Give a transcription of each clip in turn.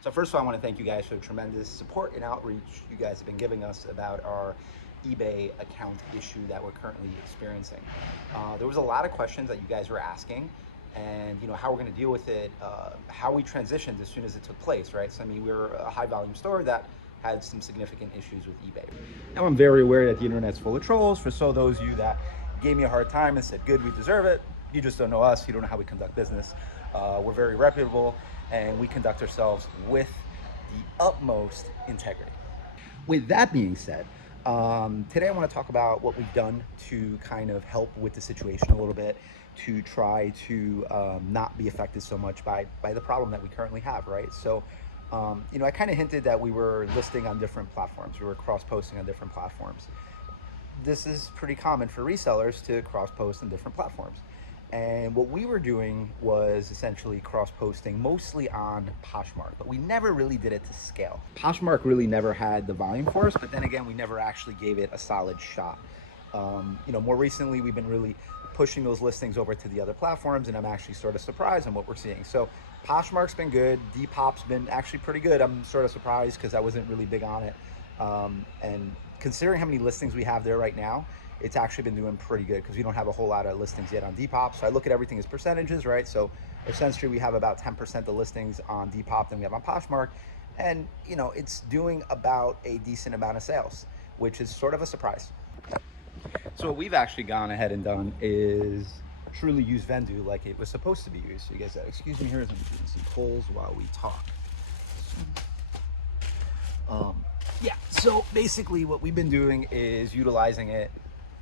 So first of all, I want to thank you guys for the tremendous support and outreach you guys have been giving us about our eBay account issue that we're currently experiencing. There was a lot of questions that you guys were asking, and how we're going to deal with it, how we transitioned as soon as it took place, right? So I mean, we're a high volume store that had some significant issues with eBay. Now I'm very aware that the internet's full of trolls. For so those of you that gave me a hard time and said, "Good, we deserve it," you just don't know us. You don't know how we conduct business. We're very reputable, and we conduct ourselves with the utmost integrity. With that being said, today I want to talk about what we've done to kind of help with the situation a little bit, to try to not be affected so much by the problem that we currently have, right? So, I kind of hinted that we were listing on different platforms. We were cross-posting on different platforms. This is pretty common for resellers to cross-post on different platforms. And what we were doing was essentially cross-posting mostly on Poshmark, but we never really did it to scale. Poshmark really never had the volume for us, but then again, we never actually gave it a solid shot. More recently, we've been really pushing those listings over to the other platforms, and I'm actually sort of surprised on what we're seeing. So Poshmark's been good. Depop's been actually pretty good. I'm sort of surprised because I wasn't really big on it. And considering how many listings we have there right now, it's actually been doing pretty good because we don't have a whole lot of listings yet on Depop. So I look at everything as percentages, right? So essentially we have about 10% of listings on Depop than we have on Poshmark. And, it's doing about a decent amount of sales, which is sort of a surprise. So what we've actually gone ahead and done is truly use Vendu like it was supposed to be used. So you guys, excuse me here as I'm doing some polls while we talk. Yeah, so basically what we've been doing is utilizing it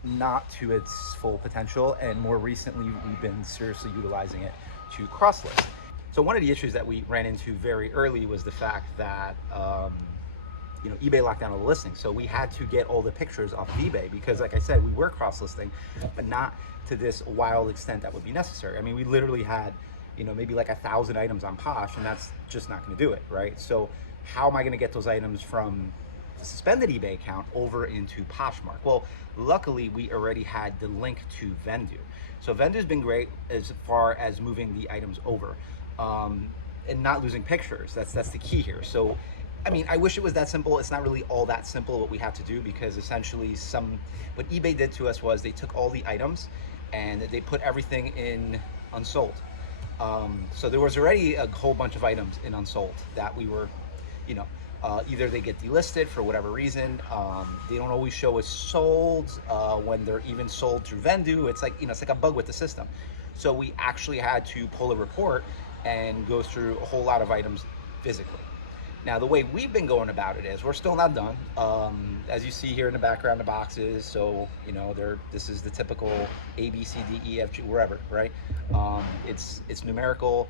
not to its full potential, and more recently we've been seriously utilizing it to cross-list. So one of the issues that we ran into very early was the fact that eBay locked down all the listings, so we had to get all the pictures off of eBay because, like I said, we were cross-listing, but not to this wild extent that would be necessary. I mean, we literally had maybe like 1,000 items on Posh, and that's just not going to do it, right? So how am I going to get those items from the suspended eBay account over into Poshmark? Well, luckily we already had the link to Vendu. So Vendu's been great as far as moving the items over, and not losing pictures. That's the key here. So I mean, I wish it was that simple. It's not really all that simple what we have to do, because essentially what eBay did to us was they took all the items and they put everything in unsold. So there was already a whole bunch of items in unsold that we were, either they get delisted for whatever reason. They don't always show as sold when they're even sold through Vendu. It's like, it's like a bug with the system. So we actually had to pull a report and go through a whole lot of items physically. Now, the way we've been going about it is we're still not done. As you see here in the background, the boxes. So, this is the typical A, B, C, D, E, F, G, wherever, right? It's numerical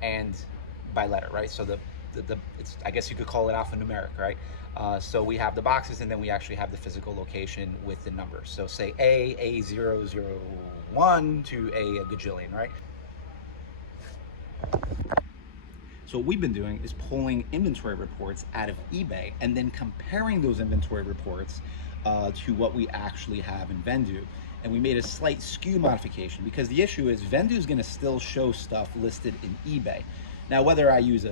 and by letter, right? So it's, I guess you could call it alphanumeric, right? So we have the boxes, and then we actually have the physical location with the numbers. So say A001 to a gajillion, right? So what we've been doing is pulling inventory reports out of eBay and then comparing those inventory reports to what we actually have in Vendu. And we made a slight SKU modification because the issue is Vendu is going to still show stuff listed in eBay. Now, whether I use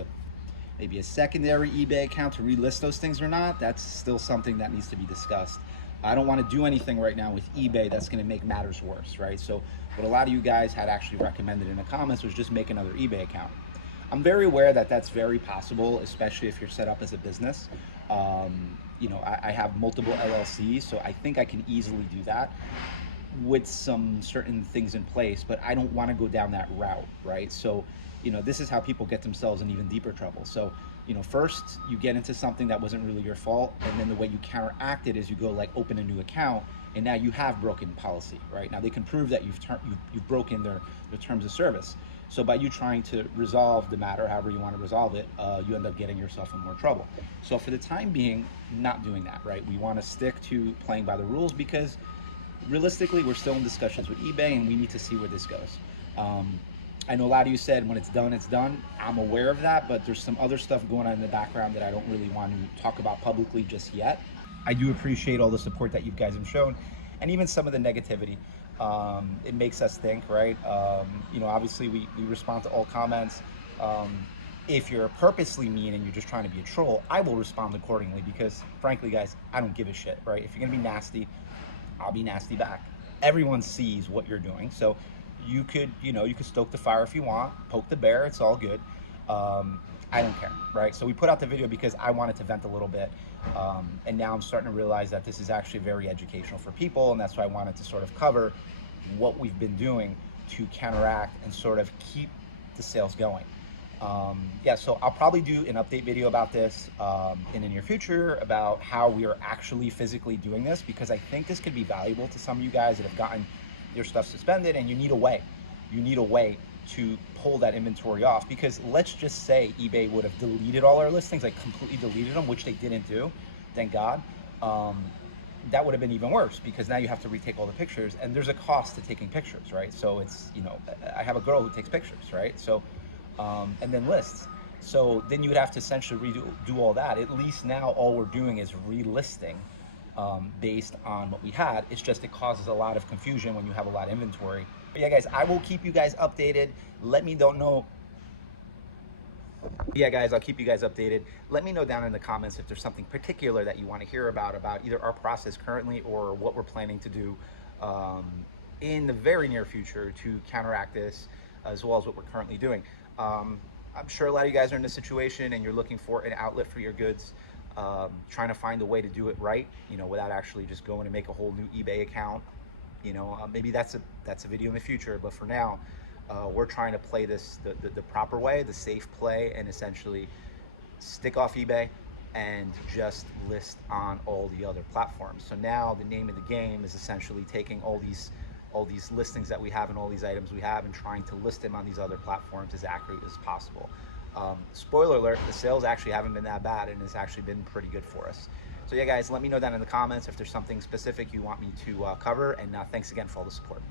maybe a secondary eBay account to relist those things or not, that's still something that needs to be discussed. I don't want to do anything right now with eBay that's going to make matters worse, right? So what a lot of you guys had actually recommended in the comments was just make another eBay account. I'm very aware that that's very possible, especially if you're set up as a business. I have multiple LLCs, so I think I can easily do that with some certain things in place, but I don't want to go down that route, right? So, this is how people get themselves in even deeper trouble. So, first you get into something that wasn't really your fault, and then the way you counteract it is you go like open a new account, and now you have broken policy, right? Now they can prove that you've broken their terms of service. So by you trying to resolve the matter, however you want to resolve it, you end up getting yourself in more trouble. So for the time being, not doing that, right? We want to stick to playing by the rules because realistically, we're still in discussions with eBay and we need to see where this goes. I know a lot of you said when it's done, it's done. I'm aware of that, but there's some other stuff going on in the background that I don't really want to talk about publicly just yet. I do appreciate all the support that you guys have shown, and even some of the negativity. It makes us think, right? Obviously we respond to all comments. If you're purposely mean and you're just trying to be a troll, I will respond accordingly because, frankly, guys, I don't give a shit, right? If you're gonna be nasty, I'll be nasty back. Everyone sees what you're doing, so you could, you could stoke the fire if you want, poke the bear. It's all good. I don't care, right? So we put out the video because I wanted to vent a little bit, and now I'm starting to realize that this is actually very educational for people, and that's why I wanted to sort of cover what we've been doing to counteract and sort of keep the sales going. Yeah, so I'll probably do an update video about this in the near future about how we are actually physically doing this, because I think this could be valuable to some of you guys that have gotten your stuff suspended and you need a way. You need a way to pull that inventory off, because let's just say eBay would have deleted all our listings, like completely deleted them, which they didn't do, thank God. That would have been even worse, because now you have to retake all the pictures, and there's a cost to taking pictures, right? So it's, I have a girl who takes pictures, right? So and then lists. So then you would have to essentially do all that. At least now all we're doing is relisting based on what we had. It's just it causes a lot of confusion when you have a lot of inventory. But yeah, guys, I will keep you guys updated. Let me know. Yeah, guys, I'll keep you guys updated. Let me know down in the comments if there's something particular that you want to hear about either our process currently or what we're planning to do in the very near future to counteract this, as well as what we're currently doing. I'm sure a lot of you guys are in this situation and you're looking for an outlet for your goods, trying to find a way to do it right, without actually just going to make a whole new eBay account. Maybe that's a video in the future, but for now, we're trying to play this the proper way, the safe play, and essentially stick off eBay and just list on all the other platforms. So now the name of the game is essentially taking all these listings that we have and all these items we have and trying to list them on these other platforms as accurate as possible. Spoiler alert, the sales actually haven't been that bad, and it's actually been pretty good for us. So yeah, guys, let me know down in the comments if there's something specific you want me to cover, and thanks again for all the support.